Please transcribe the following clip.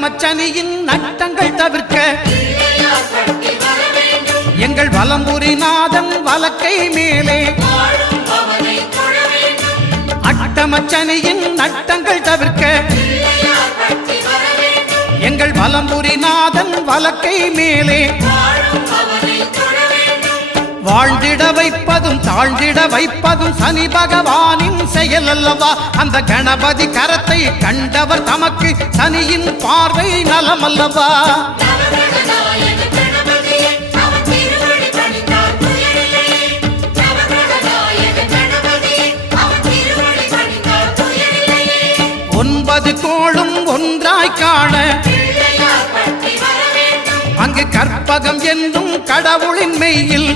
அட்டமச்சனியின் நட்டங்கள் தவிர்க்க எங்கள் வலம்புரிநாதன் வலக்கை மேலே அட்டமச்சனியின் நட்டங்கள் தவிர்க்க எங்கள் வலம்புரிநாதன் வலக்கை மேலே வாழ்ந்திட வைப்பதும் தாழ்ந்திட வைப்பதும் சனி பகவானின் செயல் அல்லவா. அந்த கணபதி கரத்தை கண்டவர் தமக்கு சனியின் பார்வை நலமல்லவா. ஒன்பது கோளும் ஒன்றாய் காண அங்கு கற்பகம் என்னும் கடவுளின் மெய்யில்